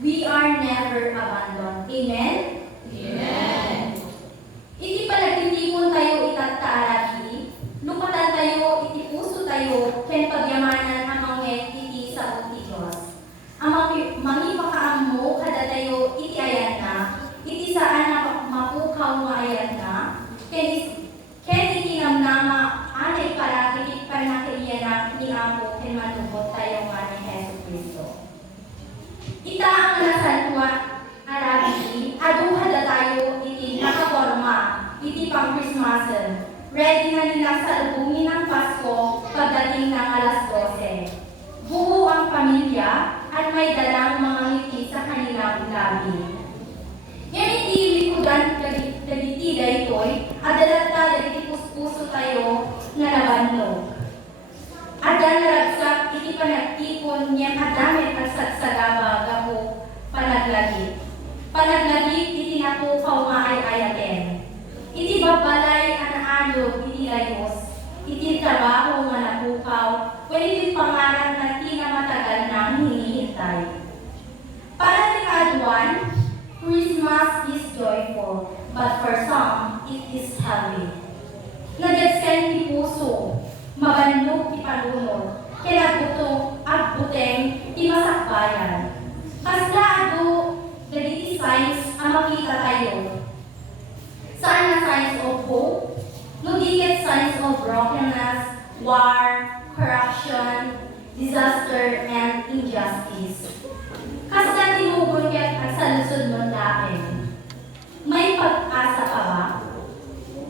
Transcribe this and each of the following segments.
we are never abandoned. Amen? Amen. Iti panagtitipon tayo itat kaaragi, lupatan tayo, iti puso tayo, ken pagyamanan amang iti sa ti Dios. Amang mangipakaam mo kada tayo iti ayan na, iti saan na mapukaw nga ayan na, ken iti namnama anay para iti panakaiyanak ni Apo ken manubot tayo nga ni Hesus Kristo. Ita ang nasanwa arabi, aduhada tayo iti nakaporma, iti pang Christmasen. Ready na nila sa lubungin ng Pasko pagdating ng alas 12. Buo ang pamilya at may dalang mga ngiti sa kanilang labi. Yan iti likudan kaditi daytoy, adalata dagiti puspuso tayo nga nabanlo. Ada naragsak iti panagtipon niyang adamit at sagsagaba gapo panaglagi. Panaglagi iti natukaw nga ay ayaten. Iti babalay anaano iti layos. Iti trabaho nga napukaw. When iti pangalan na tinamatagal nang hinihintay. Para ni Kaduan, Christmas is joyful, but for some, it is heavy. Nagatsen ti puso, mabandog ti palunod, kinabuto agbuteng ti masakbayan. Kasla ado dagiti signs ang makita tayo. Saan na signs of hope? No diket signs of brokenness, war, corruption, disaster, and injustice. Kasla tinubon ket at sa lusod mo dakin. May pag-asa pa ba?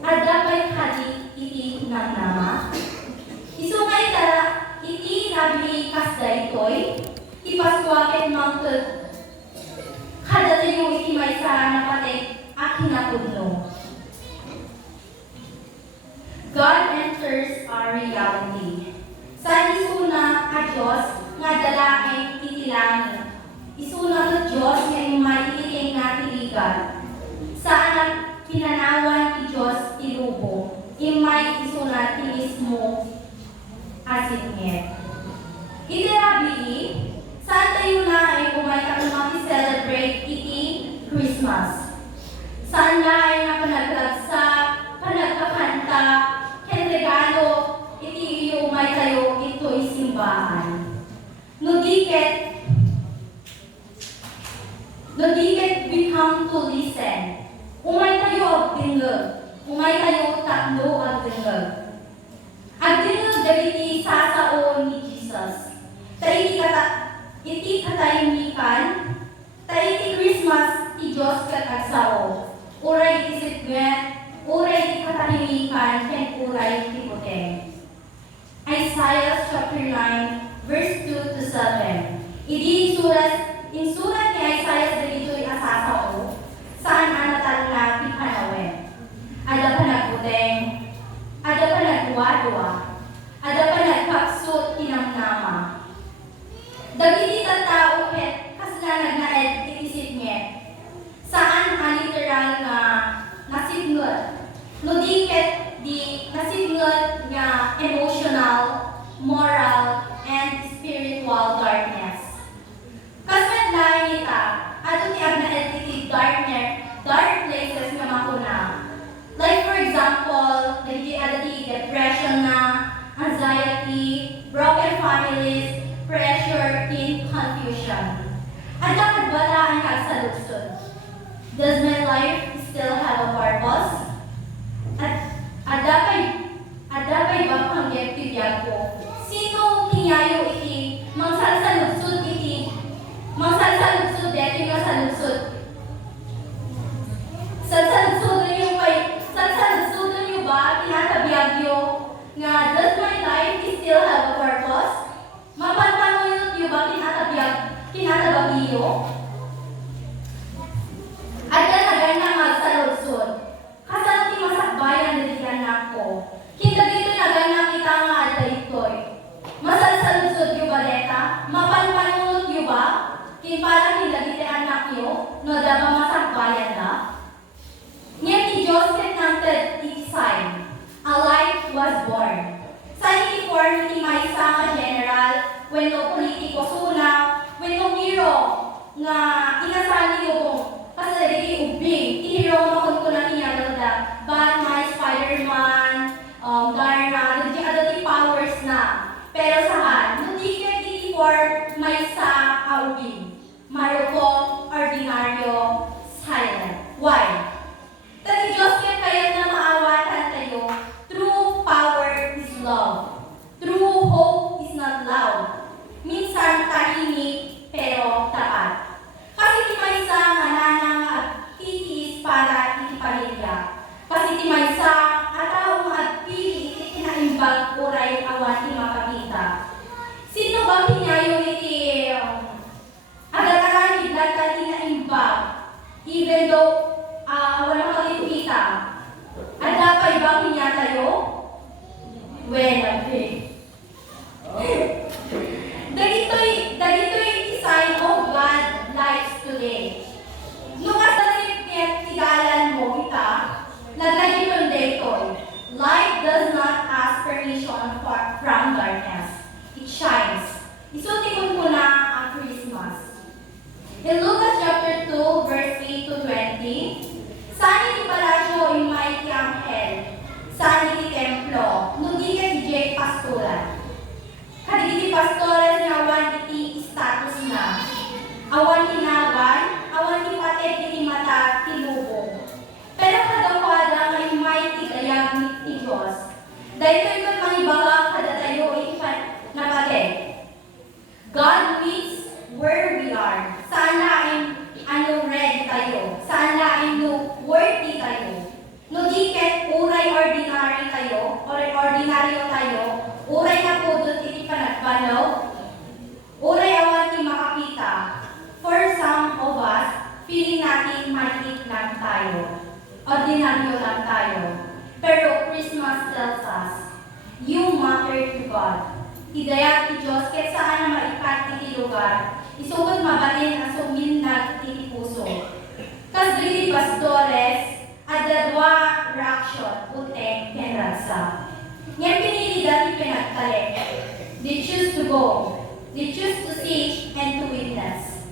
Ada pa'y hadi iti ng nama? Isungay tara iti nabi kasda itoy, ipaswaket mounted kada tayo iti may sa napatay at hinapudno. God enters our reality. Sa isuna a Diyos nga dalaeng iti langit. Isuna ng Diyos nga imaiting natiligan. Saan ang pinanawan ti Diyos tilubo, imay isuna ti mismo asinget. Iti rabii, saan tayo na ay kumayang maki-celebrate iti Christmas? Saan na ay napanaglalagsak, panagkakanta, ken regalo, iti iumay tayo ito'y simbahan. No diket become to listen. Umay tayo agdingag, umay tayo tatlo agdingag. Agdingag dagiti sasaon ni Jesus. Iti katayimikan, iti Christmas ti Diyos katagsao. Uray iti sitwet, uray iti katayimikan, ken uray iti puteng. Isaiah chapter 9, verse 2 to 7. Idi insurat ni Isaiah dagitoy asasao, saan anatan na pipanawen. Ada pa nagputeng, ada pa nagduwa-duwa, ada pa nagpaksot tinamnama. Dagiti tattao ket kasla nagnaed iti sitnget. Saan ang literal nga nasipngot? No diket di nasipngot nga emotional, moral, and spiritual darkness. Kasmet lain ita, ato ti agnaed iti dark places nga makuna. Like for example, dagiti adati depression na, anxiety, broken families, pressure, teen confusion. Ada kadwala ang kagsaludsod. Does my life still have a purpose? At ada pa'y ba pangyag ko? Sino kinyayo iti mangsalsaludsod deti nga saludsod? Salsaludsod niyo ba tinatabiyagyo nga does my life still have a purpose? Mapanpanuyot niyo ba tinatabagyo? At talaga na magsaludsod. Kasal ti masakbayan na di anak ko. Kinda dito na ganang kita nga alta itoy. Masalsaludsod niyo ba deta? Mapanpanuyot niyo ba? Kinparang kinda dito anak niyo, no da ba masakbayan na? Ngayon ni Diyos kinanted iti sign. A life was born. Sa iti-form ni Maisa nga general, when no politiko suna, when no hero nga marupok, ordinaryo, silent. Why? Tati Diyos kaya na maawatan tayo, true power is love. True hope is not loud. Minsan tahimik pero tapat. Kasi ti maysa nga nanang at titiis para iti pamilya. Kasi ti maysa ataw nga at pili iti kinaimbag uray awan ti makakita. Sino ba pinyayo iti agad-aranid lang tati na imbag? Even though wala makakita. At dapat ba pinya tayo? Well, okay. Dagito'y sign of God lives today. Nung kasalip niya tigalan mo kita, naglagay yung daytoy. Light does not ask permission from darkness. It shines. Isutikon ko na ang Christmas. In Lucas chapter 2, verse 8 to 20, saan iti palasyo yung mighty anghel? Saan iti templo? Nudi ka si Jake Pastoral. Kaditi pastoral nga awan iti status na. Awan tinagan, awan ti patet iti mata ti lubong. Pero kadawada nga yung mighty gayag ni Diyos. Dahil ko ikot manibaga kada tayo napatid. God meets where we are. Saan laing ready tayo? Saan laing worthy tayo? No diket uray ordinary tayo, or ordinaryo tayo, uray na pudot iti panagpanaw, uray awan ti makakita. For some of us, feeling natin maliit lang tayo, ordinaryo lang tayo. Pero Christmas tells us, you matter to God. Idayat ti Diyos, kahit saan na maikat iti lugar, isugod mabalin ang suminag iti puso. Kas dili pastores, at dadwa reaction, uteng, kenrasa. Ngayon pinili dati pinagtalik. They choose to go. They choose to see and to witness.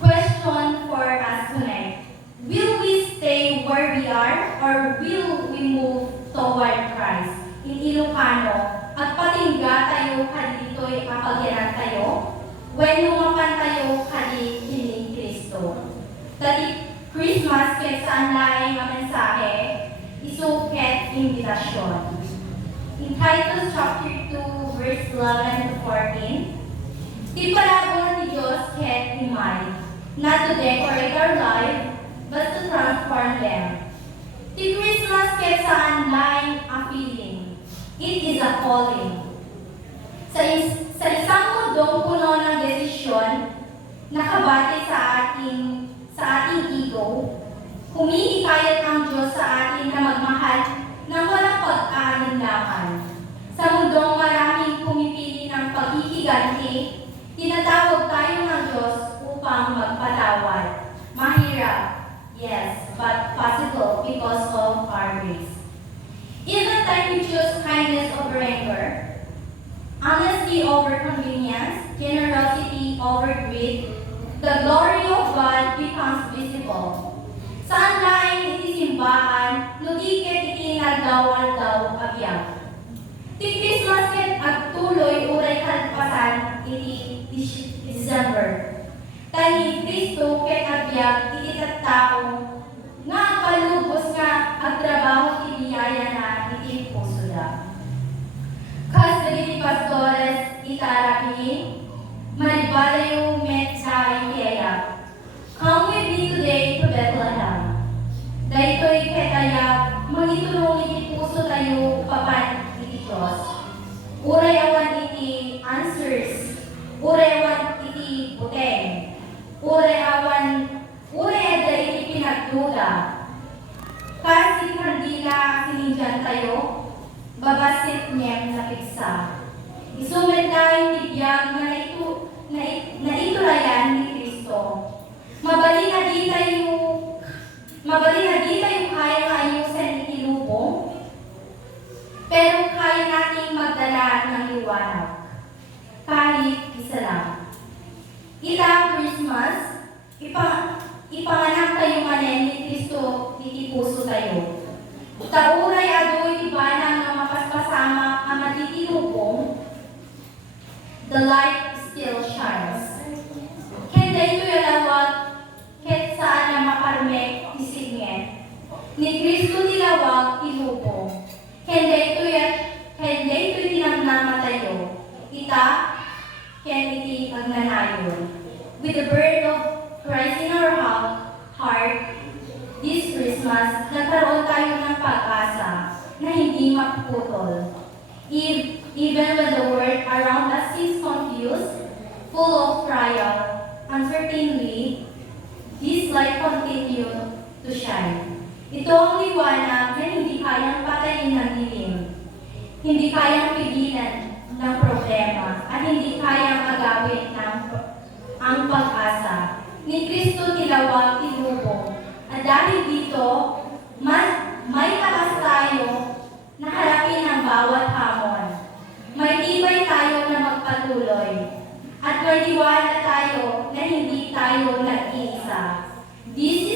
Question for us tonight. Will we stay where we are or will we move toward Christ? In Ilocano, at patingga tayo kadito'y kapagyanan tayo, when lumapan tayo kadikinig Kristo. Dati Christmas kahit saan laing ang mensahe, isuket invitasyon. In Titus chapter 2, verse 11 to 14, di paragon ni Diyos ket himay, not to decorate our life, but to transform them. Di Christmas kahit saan laing ang feeling, it is a calling. Sa isang mundong puno ng desisyon, nakabati sa ating ego, humihikayat ang Diyos sa atin na magmahal ng walang pag-aalinlangan. Sa mundong maraming pumipili ng paghihiganti, tinatawag tayo ng Diyos upang magpatawad. Mahirap, yes, but possible because of our grace. Even time we choose kindness over anger, honesty over convenience, generosity over greed, the glory of God becomes visible. Saan laing iti simbahan, nugiket iti nagdawal daw abiyag. Ti Christmas ket agtuloy uray kalpasan iti December. Tani Kristo ket abiyag iti tattao nga palubos nga agtrabaho ti biyaya na iti puso da. Kas dagiti pastores itarapihin, malibalayo met sa ikiyaya. Come with me today to Bethlehem. Daytoy ketaya, magitulong iti puso tayo papan iti Diyos. Uray awan iti answers, uray awan iti buteng, uray ada iti pinagduda. Kasi kandila sinindyan tayo, babasit niyem na piksa. Isumet tayo tibiyag na iturayan ni Kristo. Mabali na di tayo kaya nga ayusin itinubong, pero kaya nating magdala ng liwanag. Kahit isa lang. Ila Christmas, ipanganak tayo manen ni Kristo, iti puso tayo. Tauray adoy ibanang na mapaspasama ang matitinubong, the light is still shines. Kenday ito yalawag ket saan na makarmek isinget. Ni Kristo nilawag ilupo. Kenday ito tinagmamatayo. Ita ken iti agnanayon. With the birth of Christ in our heart, this Christmas, nagkaroon tayo ng pag-asa na hindi mapuputol. Even when the world around us seems confused, full of trial, uncertainty, this light continue to shine. Ito ang liwanag na hindi kayang patayin ng dilim, hindi kayang pigilan ng problema, at hindi kayang agawin ang pag-asa. Ni Kristo nilawag ilupo. At dahil dito, may lakas tayo na harapin ang bawat hamon. May tibay tayo na magpatuloy. At may tiwala tayo na hindi tayo nag-iisa. This